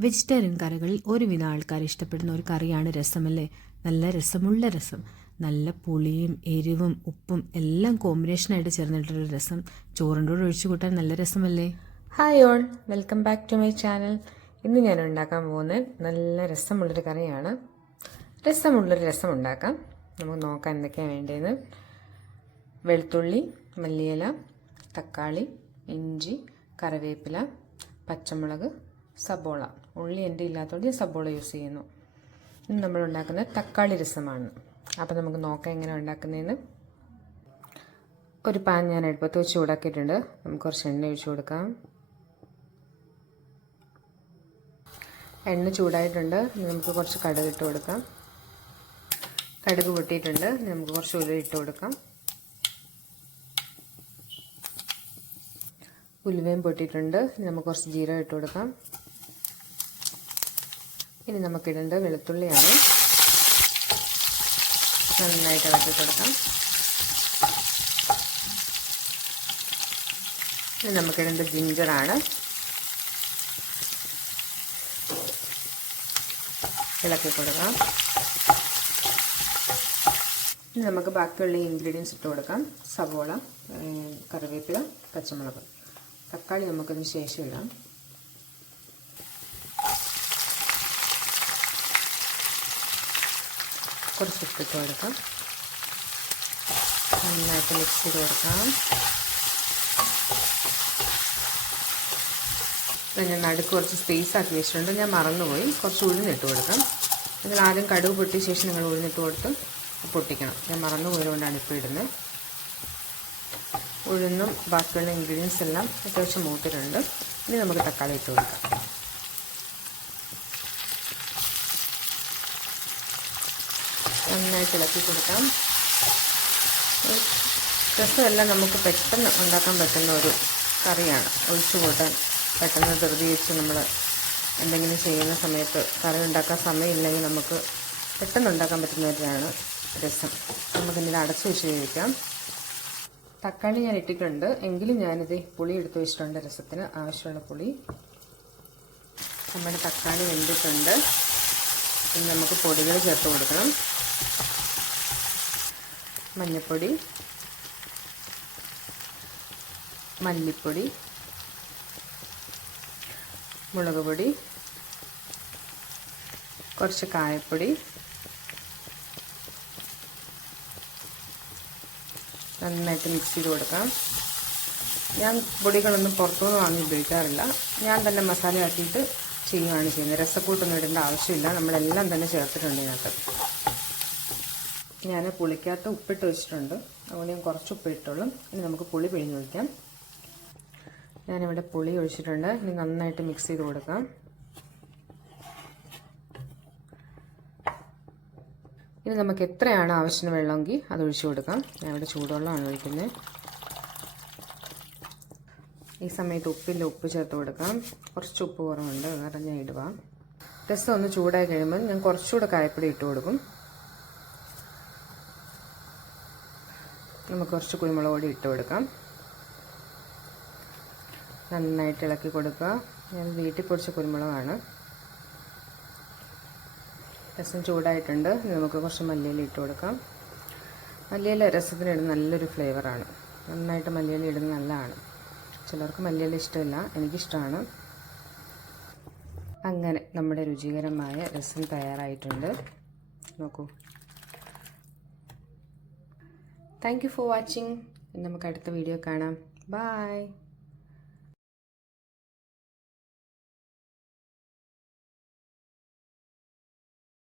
Vegetarian കറികളിൽ ഒരുവിധം ആൾക്കാർ ഇഷ്ടപ്പെടുന്ന ഒരു കറിയാണ് രസമല്ലേ? നല്ല രസമുള്ള രസം. നല്ല പുളിയും എരിവും ഉപ്പും എല്ലാം കോമ്പിനേഷനായിട്ട് ചേർന്നിട്ടുള്ള രസം. ചോറിന്റെ കൂടെ ഒഴിച്ചു കൂട്ടാൻ നല്ല രസമല്ലേ? Hi all welcome back to my channel ഇന്ന് ഞാൻ ഉണ്ടാക്കാൻ പോകുന്നത് നല്ല രസമുള്ളൊരു കറിയാണ്. രസമുള്ളൊരു രസം ഉണ്ടാക്കാം. നമുക്ക് നോക്കാൻ എന്തൊക്കെയാണ് വേണ്ടതെന്ന്. വെളുത്തുള്ളി മല്ലിയില തക്കാളി ഇഞ്ചി കറിവേപ്പില പച്ചമുളക് സബോള. ഉള്ളി എന്റെ ഇല്ലാത്തതുകൊണ്ട് ഞാൻ സബോള യൂസ് ചെയ്യുന്നു. ഇന്ന് നമ്മൾ ഉണ്ടാക്കുന്നത് തക്കാളി രസമാണ്. അപ്പോൾ നമുക്ക് നോക്കാം എങ്ങനെ ഉണ്ടാക്കുന്നതെന്ന് ഒരു പാൻ ഞാൻ അടുപ്പത്ത് വെച്ച് ചൂടാക്കിയിട്ടുണ്ട്. നമുക്ക് കുറച്ച് എണ്ണ ഒഴിച്ച് കൊടുക്കാം. എണ്ണ ചൂടായിട്ടുണ്ട്. നമുക്ക് കുറച്ച് കടുക് ഇട്ട് കൊടുക്കാം. കടുക് പൊട്ടിയിട്ടുണ്ട്. നമുക്ക് കുറച്ച് ഉലുവ ഇട്ട് കൊടുക്കാം. ഉലുവയും പൊട്ടിയിട്ടുണ്ട്. നമുക്ക് കുറച്ച് ജീരകം ഇട്ട് കൊടുക്കാം. ഇനി നമുക്കിടേണ്ടത് വെളുത്തുള്ളിയാണ്. നന്നായിട്ട് ഇളക്കി കൊടുക്കാം. ഇനി നമുക്കിടേണ്ടത് ജിഞ്ചറാണ് ഇളക്കി കൊടുക്കാം. ഇനി നമുക്ക് ബാക്കിയുള്ള ഇൻഗ്രീഡിയൻസ് ഇട്ട് കൊടുക്കാം. സവോള കറിവേപ്പില പച്ചമുളക്. തക്കാളി നമുക്കതിന് ശേഷം ഇടാം. കുറച്ച് ഉപ്പിട്ട് കൊടുക്കാം. നന്നായിട്ട് മിക്സ് ചെയ്ത് കൊടുക്കാം. ഞാൻ നടുക്ക് കുറച്ച് സ്പേസ് ആക്കി വെച്ചിട്ടുണ്ട്. ഞാൻ മറന്നുപോയി. കുറച്ച് ഉഴുന്നിട്ട് കൊടുക്കാം. നിങ്ങൾ ആദ്യം കടുവ് പൊട്ടിയ ശേഷം നിങ്ങൾ ഉഴുന്നിട്ട് കൊടുത്ത് പൊട്ടിക്കണം. ഞാൻ മറന്നു പോയതുകൊണ്ടാണ് ഇപ്പോൾ ഇടുന്നത് ഉഴുന്നും ബാക്കിയുള്ള ഇൻഗ്രീഡിയൻസ് എല്ലാം അത്യാവശ്യം മൂത്തിട്ടുണ്ട്. ഇനി നമുക്ക് തക്കാളി ഇട്ട് കൊടുക്കാം. നന്നായിട്ട് ഇളക്കി കൊടുക്കാം. രസമെല്ലാം നമുക്ക് പെട്ടെന്ന് ഉണ്ടാക്കാൻ പറ്റുന്ന ഒരു കറിയാണ്. ഒഴിച്ചു കൂട്ടാൻ പെട്ടെന്ന് ധൃതി വെച്ച് നമ്മൾ എന്തെങ്കിലും ചെയ്യുന്ന സമയത്ത് കറി ഉണ്ടാക്കാൻ സമയമില്ലെങ്കിൽ നമുക്ക് പെട്ടെന്ന് ഉണ്ടാക്കാൻ പറ്റുന്നവരാണ് രസം. നമുക്കിതിൽ അടച്ച് വെച്ച് കഴിക്കാം തക്കാളി ഞാൻ ഇട്ടിട്ടുണ്ട്. എങ്കിലും ഞാനിത് പുളി എടുത്ത് വെച്ചിട്ടുണ്ട് രസത്തിന്. ആവശ്യമുള്ള പുളി. നമ്മുടെ തക്കാളി വെന്തിട്ടുണ്ട്. ഇനി നമുക്ക് പൊടികൾ ചേർത്ത് കൊടുക്കണം. മഞ്ഞൾപ്പൊടി മല്ലിപ്പൊടി മുളക് പൊടി കുറച്ച് കായപ്പൊടി നന്നായിട്ട് മിക്സ് ചെയ്ത് കൊടുക്കാം. ഞാൻ പൊടികളൊന്നും പുറത്തുനിന്ന് വാങ്ങി ഉപയോഗിക്കാറില്ല. ഞാൻ തന്നെ മസാല ആക്കിയിട്ട് ചെയ്യുകയാണ് ചെയ്യുന്നത്. രസക്കൂട്ടൊന്നും ഇടേണ്ട ആവശ്യമില്ല. നമ്മളെല്ലാം തന്നെ ചേർത്തിട്ടുണ്ട് ഇതിനകത്ത്. ഞാൻ പുളിക്കകത്ത് ഉപ്പിട്ട് വെച്ചിട്ടുണ്ട്. അതുകൊണ്ട് ഞാൻ കുറച്ച് ഉപ്പിട്ടുള്ളൂ. ഇനി നമുക്ക് പുളി പിഴിഞ്ഞൊഴിക്കാം ഞാനിവിടെ പുളി ഒഴിച്ചിട്ടുണ്ട്. ഇനി നന്നായിട്ട് മിക്സ് ചെയ്ത് കൊടുക്കാം. ഇനി നമുക്ക് എത്രയാണ് ആവശ്യത്തിന് വെള്ളമെങ്കിൽ അത് ഒഴിച്ചു കൊടുക്കാം. ഞാൻ ഇവിടെ ചൂടുവെള്ളമാണ് ഒഴിക്കുന്നത്. ഈ സമയത്ത് ഉപ്പില്ല ഉപ്പ് ചേർത്ത് കൊടുക്കാം. കുറച്ച് ഉപ്പ് കുറവുണ്ട്. ഞാൻ ഇടുക രസം ഒന്ന് ചൂടായി കഴിയുമ്പോൾ ഞാൻ കുറച്ചുകൂടെ കായപ്പൊടി ഇട്ട് കൊടുക്കും. നമുക്ക് കുറച്ച് കുരുമുളക് പൊടി ഇട്ട് കൊടുക്കാം. നന്നായിട്ട് ഇളക്കി കൊടുക്കുക. ഞാൻ വീട്ടിൽ പൊടിച്ച കുരുമുളകാണ്. രസം ചൂടായിട്ടുണ്ട്. നമുക്ക് കുറച്ച് മല്ലിയില ഇട്ട് കൊടുക്കാം. മല്ലിയില രസത്തിന് ഇടുന്ന നല്ലൊരു ഫ്ലേവറാണ് നന്നായിട്ട് മല്ലിയില ഇടുന്നത് നല്ലതാണ്. ചിലർക്ക് മല്ലിയില ഇഷ്ടമില്ല. എനിക്കിഷ്ടമാണ്. അങ്ങനെ നമ്മുടെ രുചികരമായ രസം തയ്യാറായിട്ടുണ്ട്. നോക്കൂ. താങ്ക് യു ഫോർ വാച്ചിങ് നമുക്ക് അടുത്ത വീഡിയോ കാണാം. ബായ്